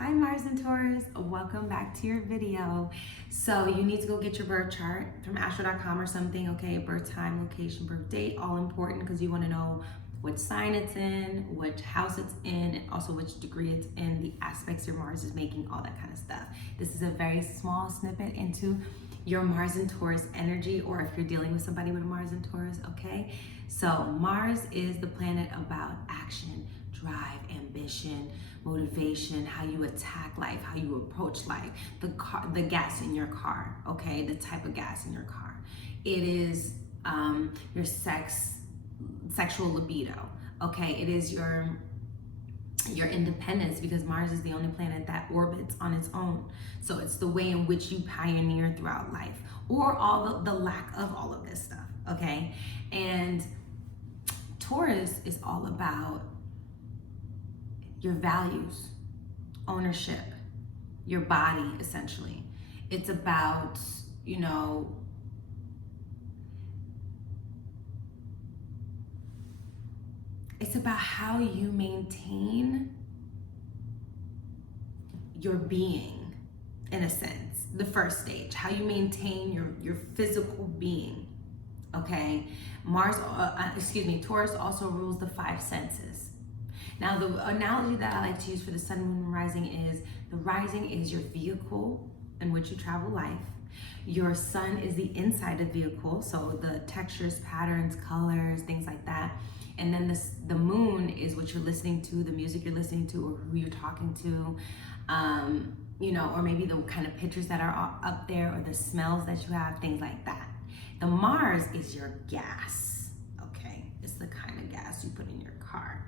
Hi Mars and Taurus, welcome back to your video. So you need to go get your birth chart from astro.com or something, okay? Birth time, location, birth date, all important because you want to know which sign it's in, which house it's in, and also which degree it's in, the aspects your Mars is making, all that kind of stuff. This is a very small snippet into your Mars and Taurus energy, or if you're dealing with somebody with Mars and Taurus, okay? So Mars is the planet about action, drive, ambition, motivation, how you attack life, how you approach life, the gas in your car, okay? The type of gas in your car. It is your sexual libido, okay? It is your independence, because Mars is the only planet that orbits on its own. So it's the way in which you pioneer throughout life, or all the lack of all of this stuff, okay? And Taurus is all about your values, ownership, your body, essentially. It's about, it's about how you maintain your being, in a sense. The first stage, how you maintain your physical being, okay? Taurus also rules the five senses. Now, the analogy that I like to use for the sun, moon, and rising is the rising is your vehicle in which you travel life. Your sun is the inside of the vehicle, so the textures, patterns, colors, things like that. And then the moon is what you're listening to, the music you're listening to, or who you're talking to, or maybe the kind of pictures that are up there, or the smells that you have, things like that. The Mars is your gas, okay? It's the kind of gas you put in your car,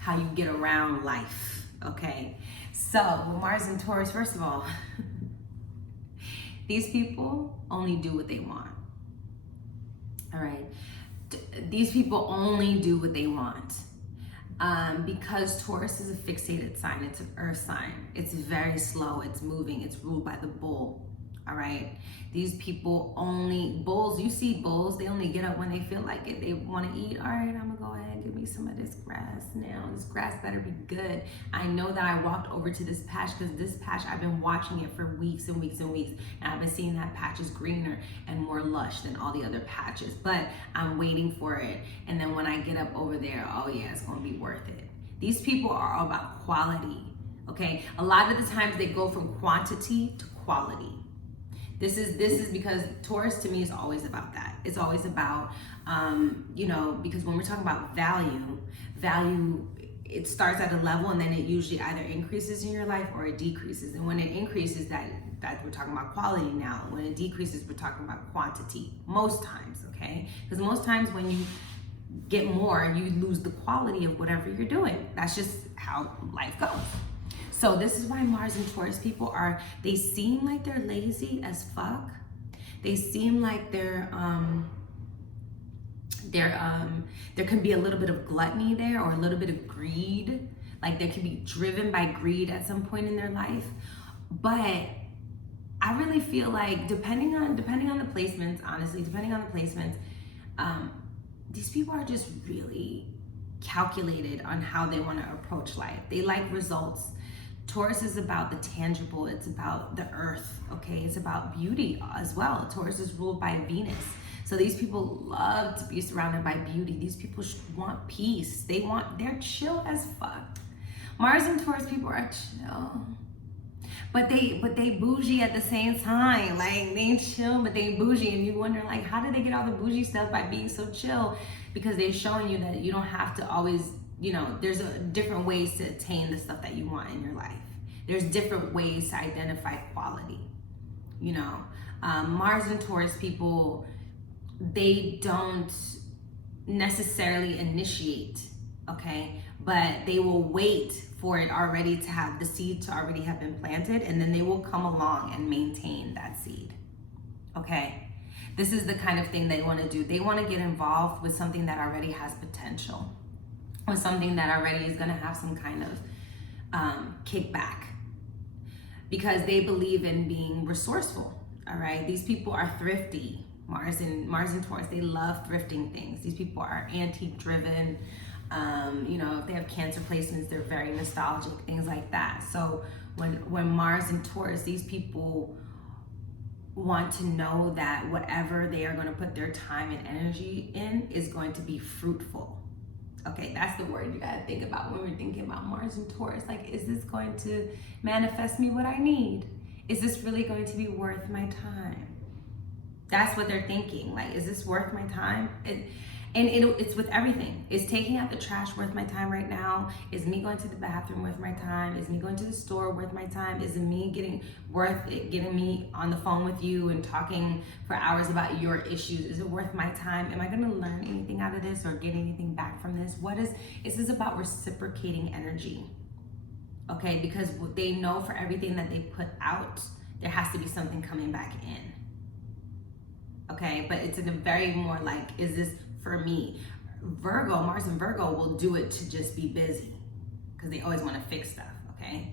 how you get around life, okay? So with Mars and Taurus, first of all, these people only do what they want, all right? These people only do what they want because Taurus is a fixated sign. It's an earth sign. It's very slow, it's moving, it's ruled by the bull, all right? These people bulls, you see bulls, they only get up when they feel like it. They want to eat. All right, I'm gonna go ahead and give me some of this grass now. This grass better be good. I know that I walked over to this patch because this patch, I've been watching it for weeks and weeks and weeks. And I've been seeing that patch is greener and more lush than all the other patches, but I'm waiting for it. And then when I get up over there, oh yeah, it's gonna be worth it. These people are all about quality, okay? A lot of the times they go from quantity to quality. This is because Taurus to me is always about that. It's always about, because when we're talking about value, it starts at a level and then it usually either increases in your life or it decreases. And when it increases, that we're talking about quality now. When it decreases, we're talking about quantity, most times, okay? Because most times when you get more, you lose the quality of whatever you're doing. That's just how life goes. So this is why Mars and Taurus people they seem like they're lazy as fuck. They seem like there can be a little bit of gluttony there, or a little bit of greed. Like they can be driven by greed at some point in their life. But I really feel like depending on the placements, honestly, these people are just really calculated on how they want to approach life. They like results. Taurus is about the tangible, it's about the earth, okay? It's about beauty as well. Taurus is ruled by Venus. So these people love to be surrounded by beauty. These people want peace. They're chill as fuck. Mars and Taurus people are chill. But they bougie at the same time. Like they ain't chill, but they bougie. And you wonder, like, how did they get all the bougie stuff by being so chill? Because they're showing you that you don't have to always, there's different ways to attain the stuff that you want in your life. There's different ways to identify quality. Mars and Taurus people, they don't necessarily initiate, okay? But they will wait for it already to have the seed to already have been planted, and then they will come along and maintain that seed, okay? This is the kind of thing they want to do. They want to get involved with something that already has potential, with something that already is going to have some kind of kickback, because they believe in being resourceful, all right? These people are thrifty. Mars and Taurus, they love thrifting things. These people are antique driven. You know, if they have Cancer placements, they're very nostalgic, things like that. So when Mars and Taurus, these people want to know that whatever they are going to put their time and energy in is going to be fruitful. Okay, that's the word you gotta think about when we're thinking about Mars and Taurus. Like, is this going to manifest me what I need? Is this really going to be worth my time? That's what they're thinking. Like, is this worth my time? It's with everything. Is taking out the trash worth my time right now? Is me going to the bathroom worth my time? Is me going to the store worth my time? Is it me getting me on the phone with you and talking for hours about your issues? Is it worth my time? Am I going to learn anything out of this or get anything back from this? This is about reciprocating energy. Okay, because they know for everything that they put out, there has to be something coming back in. Okay, but it's in a very more like, is this for me? Virgo, Mars and Virgo will do it to just be busy because they always want to fix stuff, okay?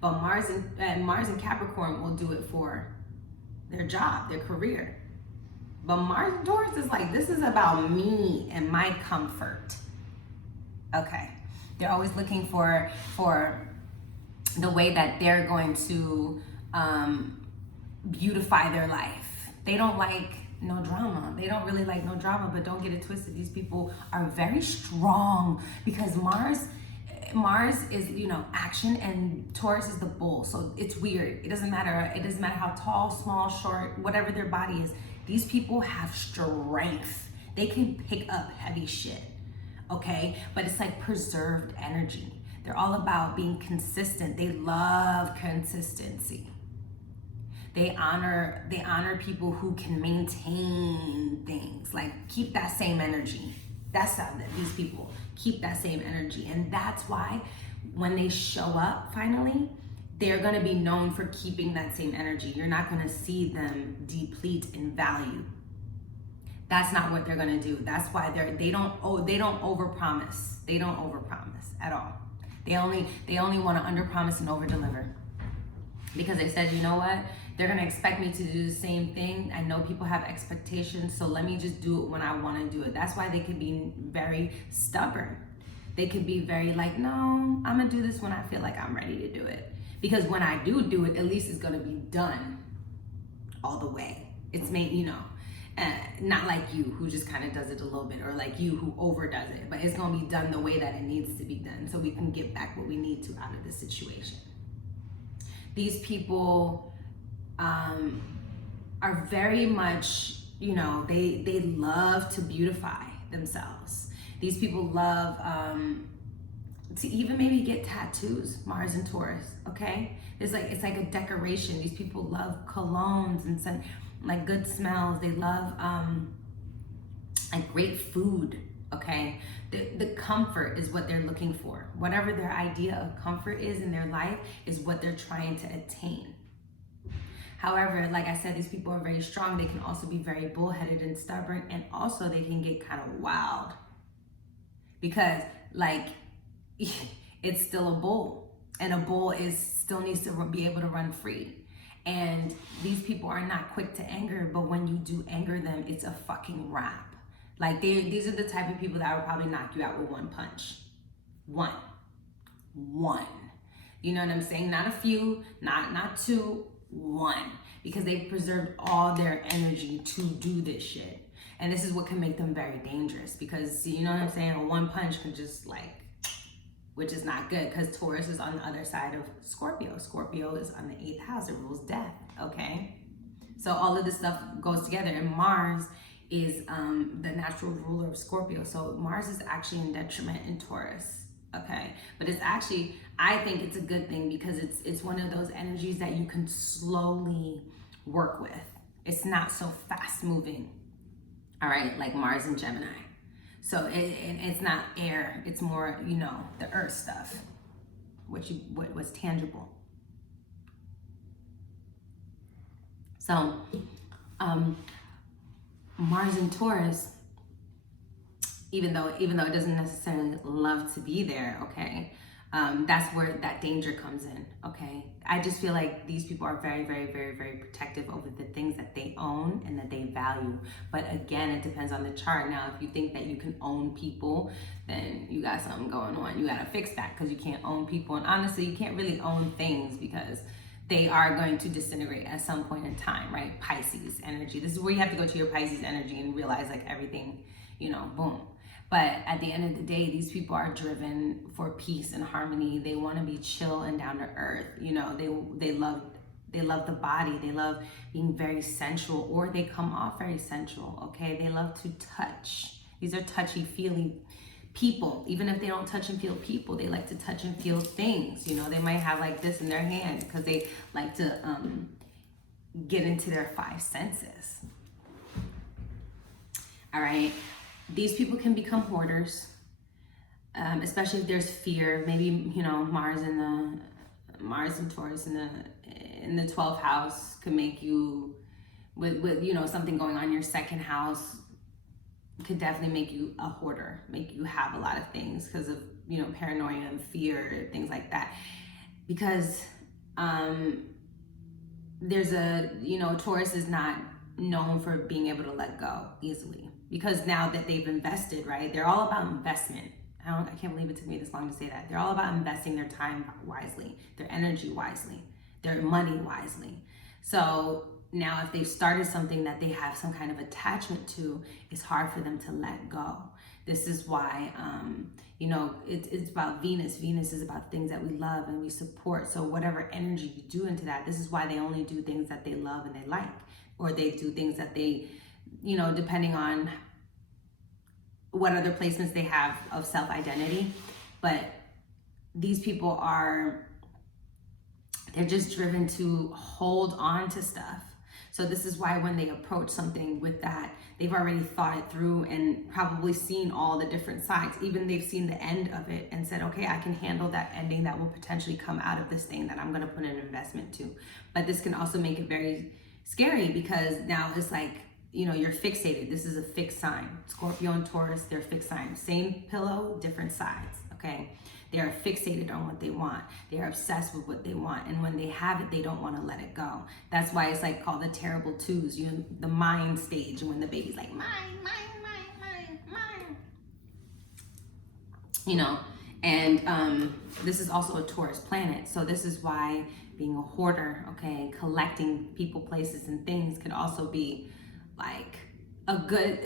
But Mars and Capricorn will do it for their job, their career. But Mars and Taurus is like, this is about me and my comfort. Okay, they're always looking for the way that they're going to beautify their life. They don't like no drama. They don't really like no drama, but don't get it twisted. These people are very strong because Mars is, you know, action, and Taurus is the bull. So it's weird. It doesn't matter. It doesn't matter how tall, small, short, whatever their body is. These people have strength. They can pick up heavy shit. Okay? But it's like preserved energy. They're all about being consistent. They love consistency. They honor people who can maintain things, like keep that same energy. That's how these people keep that same energy. And that's why when they show up finally, they're gonna be known for keeping that same energy. You're not gonna see them deplete in value. That's not what they're gonna do. That's why they don't overpromise. They don't overpromise at all. They only wanna underpromise and overdeliver. Because they said, you know what? They're gonna expect me to do the same thing. I know people have expectations, so let me just do it when I wanna do it. That's why they can be very stubborn. They can be very like, no, I'm gonna do this when I feel like I'm ready to do it. Because when I do it, at least it's gonna be done all the way. It's made, you know, not like you who just kind of does it a little bit, or like you who overdoes it, but it's gonna be done the way that it needs to be done so we can get back what we need to out of the situation. These people are very much, you know, they love to beautify themselves. These people love to even maybe get tattoos, Mars and Taurus, okay? It's like a decoration. These people love colognes and some like good smells. They love like great food, okay? The comfort is what they're looking for. Whatever their idea of comfort is in their life is what they're trying to attain. However, like I said, these people are very strong. They can also be very bullheaded and stubborn, and also they can get kind of wild because, like, it's still a bull, and a bull still needs to be able to run free. And these people are not quick to anger, but when you do anger them, it's a fucking wrap. Like, these are the type of people that would probably knock you out with one punch. One. You know what I'm saying? Not a few, not two, one. Because they've preserved all their energy to do this shit. And this is what can make them very dangerous. Because, you know what I'm saying? A one punch can just like, which is not good, because Taurus is on the other side of Scorpio. Scorpio is on the 8th house. It rules death, okay? So all of this stuff goes together. And Mars is the natural ruler of Scorpio. So Mars is actually in detriment in Taurus, okay? But it's actually, I think it's a good thing because it's one of those energies that you can slowly work with. It's not so fast moving, all right? Like Mars and Gemini. So it's not air, it's more, you know, the earth stuff, what was tangible. So, Mars and Taurus, even though it doesn't necessarily love to be there, okay, That's where that danger comes in, okay? I just feel like these people are very, very, very, very protective over the things that they own and that they value. But again, it depends on the chart. Now, if you think that you can own people, then you got something going on. You got to fix that, because you can't own people. And honestly, you can't really own things, because they are going to disintegrate at some point in time, right? Pisces energy. This is where you have to go to your Pisces energy and realize like everything, boom. But at the end of the day, these people are driven for peace and harmony. They want to be chill and down to earth. They love the body. They love being very sensual, or they come off very sensual, okay? They love to touch. These are touchy-feely people. Even if they don't touch and feel people, they like to touch and feel things. They might have like this in their hand because they like to get into their five senses. All right. These people can become hoarders, especially if there's fear. Maybe Mars and Taurus in the 12th house could make you with something going on in your second house. Could definitely make you a hoarder, make you have a lot of things because of paranoia and fear, things like that. Because there's Taurus is not known for being able to let go easily, because now that they've invested, right? They're all about investment. I can't believe it took me this long to say that. They're all about investing their time wisely, their energy wisely, their money wisely. So now if they've started something that they have some kind of attachment to, it's hard for them to let go. This is why, it's about Venus. Venus is about things that we love and we support. So whatever energy you do into that, this is why they only do things that they love and they like, or they do things that they, depending on what other placements they have of self-identity. But these people they're just driven to hold on to stuff. So this is why when they approach something with that, they've already thought it through and probably seen all the different sides. Even they've seen the end of it and said, okay, I can handle that ending that will potentially come out of this thing that I'm going to put an investment to. But this can also make it very scary, because now it's like, you're fixated. This is a fixed sign. Scorpio and Taurus, they're fixed signs. Same pillow, different sides, okay? They are fixated on what they want. They are obsessed with what they want. And when they have it, they don't want to let it go. That's why it's like called the terrible twos, the mind stage, when the baby's like, mine. And this is also a Taurus planet. So this is why being a hoarder, okay, collecting people, places, and things could also be like a good,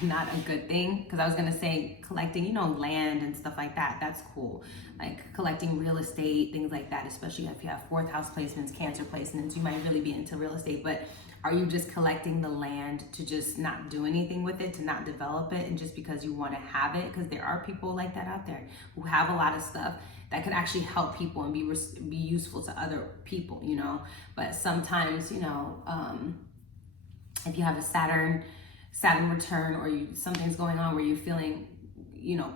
not a good thing, because I was gonna say collecting, land and stuff like that. That's cool. Like collecting real estate, things like that, especially if you have 4th house placements, Cancer placements, you might really be into real estate. But are you just collecting the land to just not do anything with it, to not develop it, and just because you want to have it? Because there are people like that out there who have a lot of stuff that could actually help people and be useful to other people, But sometimes, if you have a Saturn return, or something's going on where you're feeling,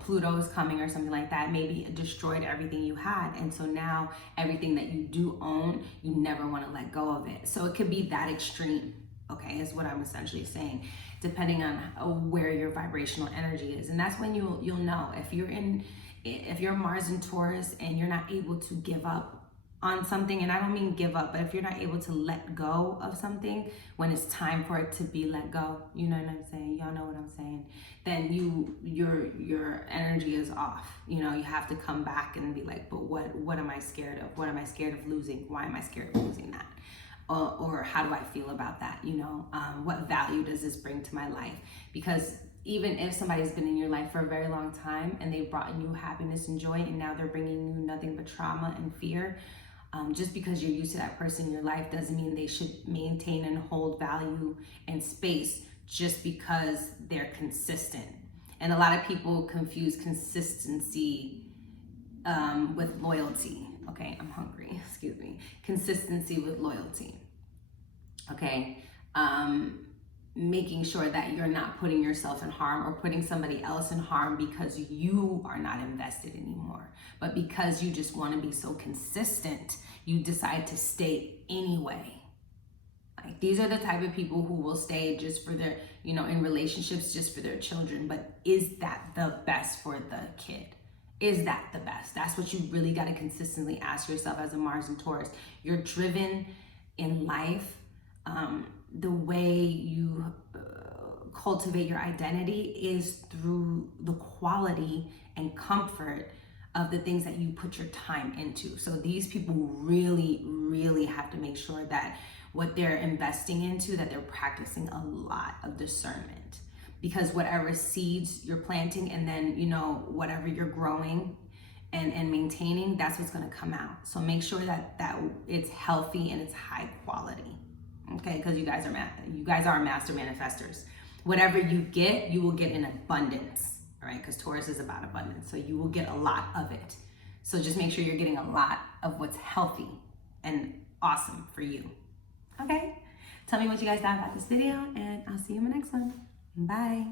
Pluto is coming or something like that, maybe it destroyed everything you had. And so now everything that you do own, you never want to let go of it. So it could be that extreme, okay, is what I'm essentially saying, depending on where your vibrational energy is. And that's when you'll know if you're Mars and Taurus and you're not able to give up on something, and I don't mean give up, but if you're not able to let go of something when it's time for it to be let go, you know what I'm saying? Y'all know what I'm saying? Then your energy is off. You have to come back and be like, but what am I scared of? What am I scared of losing? Why am I scared of losing that? Or how do I feel about that? What value does this bring to my life? Because even if somebody's been in your life for a very long time and they've brought you happiness and joy, and now they're bringing you nothing but trauma and fear, just because you're used to that person in your life doesn't mean they should maintain and hold value and space just because they're consistent. And a lot of people confuse consistency with loyalty. Okay, I'm hungry, excuse me. Consistency with loyalty. Okay, making sure that you're not putting yourself in harm or putting somebody else in harm because you are not invested anymore, but because you just want to be so consistent, you decide to stay anyway. Like, these are the type of people who will stay just for their, in relationships just for their children, but is that the best for the kid? is that the best? That's what you really got to consistently ask yourself as a Mars and Taurus. You're driven in life. The way you cultivate your identity is through the quality and comfort of the things that you put your time into. So these people really, really have to make sure that what they're investing into, that they're practicing a lot of discernment. Because whatever seeds you're planting, and then, you know, whatever you're growing and maintaining, that's what's going to come out. So make sure that it's healthy and it's high quality. Okay, because you guys are master manifestors. Whatever you get, you will get in abundance. All right, because Taurus is about abundance, so you will get a lot of it. So just make sure you're getting a lot of what's healthy and awesome for you. Okay, tell me what you guys thought about this video, and I'll see you in the next one. Bye.